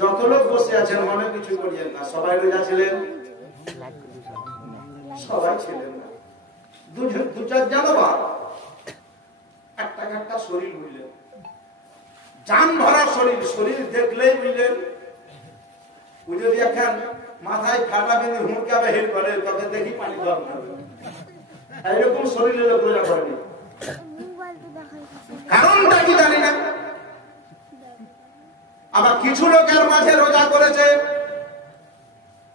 যত লোক বসে আছেন মনে কিছু করিয়েন না, সবাই রোজা ছিলেন? সবাই ছিলেন না, দু চার জানোয়ার একটা একটা শরীর বুঝলেন, জান ভরা শরীর, শরীর দেখলেই বুঝলেন। যদি এখন মাথায় ফাটা বেঁধে হুঁকা বের করে তবে দেখি পানি দেওয়া হবে, এরকম শরীরের লোক রোজা করেনি। কারণটা কি জানি না। আবার কিছু লোকের মাঝে রোজা করেছে,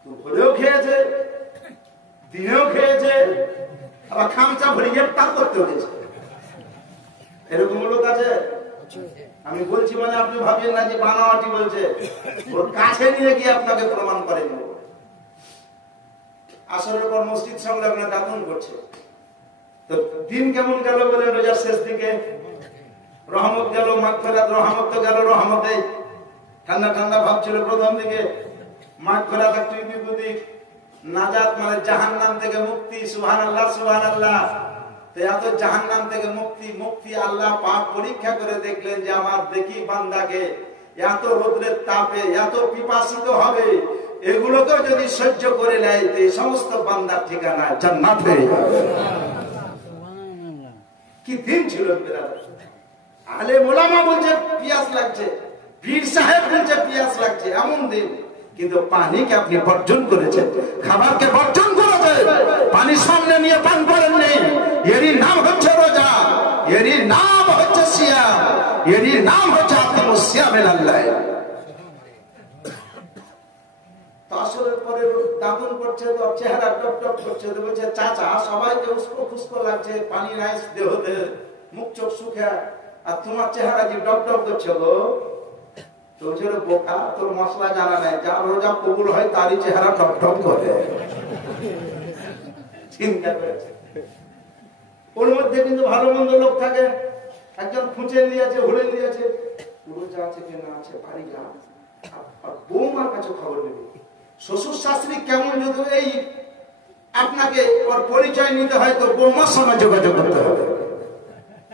দুপুরেও খেয়েছে, দিনেও খেয়েছে, আবার খামচা ভরে ইফতার করতে হয়েছে, এরকম লোক আছে। আমি বলছি মানে আপনি ভাবেন না যে বানাওয়াটি বলছে, ওর কাছে নিয়ে গিয়ে আপনাকে প্রমাণ করে দেব। আসরের পর মসজিদ সংলগ্ন দাফন করছে, তো দিন কেমন গেল বলে রোজার শেষ দিকে রহমত গেল, মাগফিরাত, রহমত তো গেল রহমতে, ঠান্ডা ঠান্ডা ভাব ছিল প্রথম দিকে, মাগফিরাত একটু বিপদিক, নাজাত মানে জাহান্নাম থেকে মুক্তি, সুবহানাল্লাহ সুবহানাল্লাহ। তো এত জাহান্নাম থেকে মুক্তি, মুক্তি আল্লাহ পাক পরীক্ষা করে দেখলেন যে আমার দেখি বান্দাকে এত রোদ্রের তাপে এত পিপাসিত হবে, এগুলোকেও যদি সহ্য করে নেয় তো এই সমস্ত বান্দার ঠিকানা জান্নাত হয়ে যাবে। কি দিন ছিল বিরাট। আলেম ওলামা বলছে পিয়াস লাগছে, পীর সাহেব বলছে পিয়াস লাগছে, এমন দিন। কিন্তু পানিকে আপনি বর্জন করেছেন, খাবারকে বর্জন করেছেন, পানি সামনে নিয়ে পান করেন নেই। এরই নাম হচ্ছে রোজা, এরই নাম হচ্ছে সিয়াম, এরই নাম হচ্ছে আত্মসিয়ামের আল্লাহ। আসরের পরে দাফন করছে তো চেহারা টপ টপ করছে, তো বলছে চাচা সবাইকে উস্কো খুস্কো লাগছে, পানি নাই দেহতে, মুখ চোখ শুকে, আর তোমার চেহারা যে ডপ ডপ করছে গো। তো ছিল বোকা, তোর মশলা জানা নাই, যার রোজা কবুল হয় তারই চেহারা টপ টপ করে। চিন্তা করেছে ওর মধ্যে কিন্তু ভালো মন্দ লোক থাকে, একজন খুঁজে নিয়েছে, হুড়ে নিয়েছে, রোজা আছে কি না আছে বাড়ি যা, আর বৌমার কাছে খবর নেবে। শ্বশুর শাশুড়ি কেমন যদি এই আপনাকে ওর পরিচয় নিতে হয় তো বৌমার সঙ্গে যোগাযোগ করতে হবে,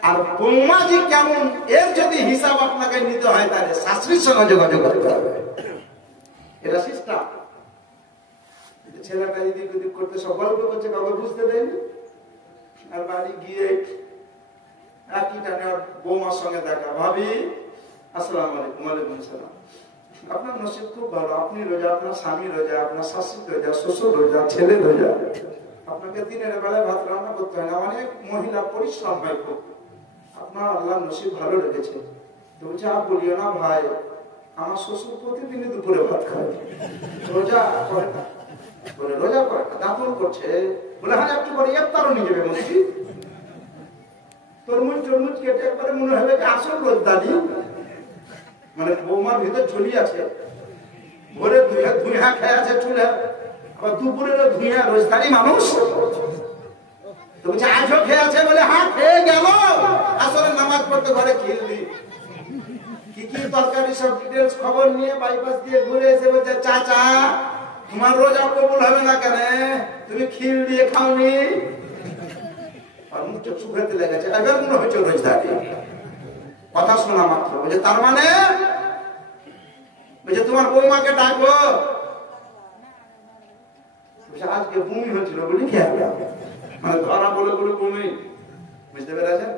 আর বৌমা যে কেমন এর যদি হিসাব আপনাকে নিতে হয় তাহলে শাশুড়ির সঙ্গে যোগাযোগ করতে হবে। এটা সিস্টেম। ছেলেটা এদিক ওদিক করতে সব গল্প করছে, কাউকে বুঝতে দেয়নি, আর বাড়ি গিয়ে একই টানে বৌমার সঙ্গে দেখা, ভাবি আসসালামু আলাইকুম। ওয়ালাইকুম আসসালাম। আপনার নসিব খুব ভালো, আপনি রোজা, আপনার স্বামী রোজা, আপনার শাশুড়ি রোজা, শ্বশুর রোজা, ছেলে রোজা, আপনাকে দিনের বেলায় ভাত রান্না করতে হয় না, অনেক মহিলা পরিশ্রম হয় খুব, আপনার আল্লাহ নসিব ভালো রেখেছে। তো বলছে আর বলিও না ভাই, আমার শ্বশুর প্রতিদিনই দুপুরে ভাত খায়, রোজা করে না, বলে রোজা করে না, দাফন করছে, বলে হ্যাঁ একটু পরে ইফতারও নিয়ে যাবে মনে কি তরমুজ টরমুজ কেটে একবারে মনে হবে যে আসল রোজদারি, মানে বৌমার ভিতর ঝুলি আছে, ভোরে ধুইয়া খেয়ে আছে চুলে, আবার দুপুরের ধুইয়া রোজদারি মানুষ। তো বলছে আজও খেয়ে আছে, বলে হ্যাঁ খেয়ে গেল, আসলে নামাজ পড়তে ঘরে খিললি কি কি তরকারি সব ডিটেলস খবর নিয়ে বাইপাস দিয়ে ঘুরে এসে বলছে চাচা তোমার রোজা কবুল হবে না কেন, তুমি খিল দিয়ে খাওনি, আর মুখ চোখ শুকাতে লেগেছে, এবার মনে হচ্ছে রোজদারি। কথা শোনা মাত্র বলছে তার মানে, বলছে তোমার বৌমাকে ডাকবো, আজকে বমি হচ্ছিল বলি খেয়াল, মানে ধরা বলে বলে বমি, বুঝতে পেরেছেন।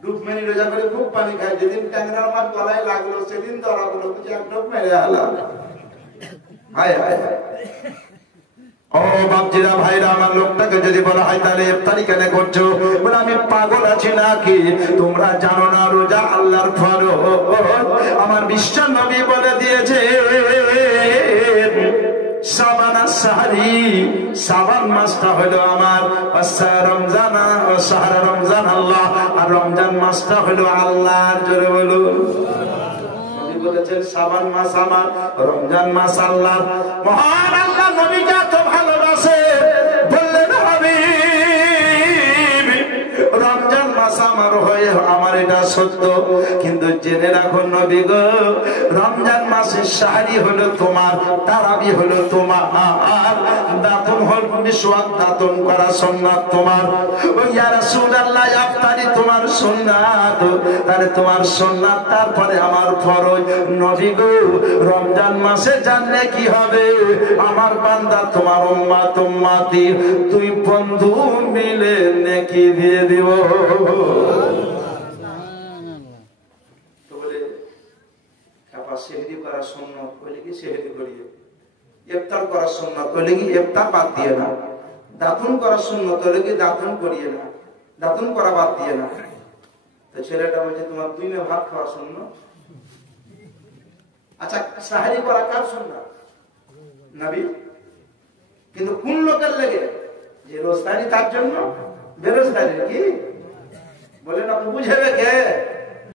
ডুব মেরে রোজা করে খুব পানি খায়, যেদিন ট্যাংরা মাছ গলায় লাগলো সেদিন ধরা বলো বুঝে এক ডুব মেরে আলাম। হায় হায় হায়। ও বাপজিরা ভাইরা, আমার লোকটাকে যদি বলা হয় তাহলে ইফতারি কেন করছো, বলে আমি পাগল আছি নাকি, তোমরা জানো না রোজা আল্লাহর ফরজ। আমার বিশ্ব নবী বলে দিয়েছে শাবান আশ-শাহরি, শাবান মাসটা হলো আমার, রমজান শাহর রমজান আল্লাহ, আর রমজান মাসটা হলো আল্লাহর। জোরে বলুন। নবী বলেছেন শাবান মাস আমার, রমজান মাস আল্লাহর। মহান আল্লাহ নবীকে এত ভালোবাসে, বললেন হাবিব রমজান মাস আমার হয়ে আমার এটা সত্য, কিন্তু জেনে রাখো নবী গো, রমজান মাসের সাহারি হলো তোমার, তারাবি হলো তোমার, আর দাতন হল মিসওয়াক দাতন করা সুন্নাত তোমার। ও ইয়া রাসূলুল্লাহ, ইফতারি তোমার সুন্নাত, তাহলে তোমার সুন্নাত তারপরে আমার ফরজ। নবী গো, রমজান মাসে জানলে কি হবে, আমার বান্দা তোমার উম্মত উম্মতি দুই বন্ধু মিলে নেকি দিয়ে দিব। তো বলে খাপা সেহরি করা সুন্নাত, বলে কি সেহরি করিয়ে, ইফতার করা সুন্নাত, বলে কি ইফতার বাদ দিয়ে না, দাতন করা সুন্নাত, বলে কি দাতন করিয়ে না, দাতন করা বাদ দিয়ে না। তো ছেলেটা বলছে তোমার দুই মে ভাত খাওয়া সুন্নাত। আচ্ছা, সাহারি করা কার সুন্নাত? নবী। কিন্তু কোন লোকের লেগে? যে রোজদারি তার জন্য, বেরোজদারি কি বলেন আপনি বুঝাবে কে?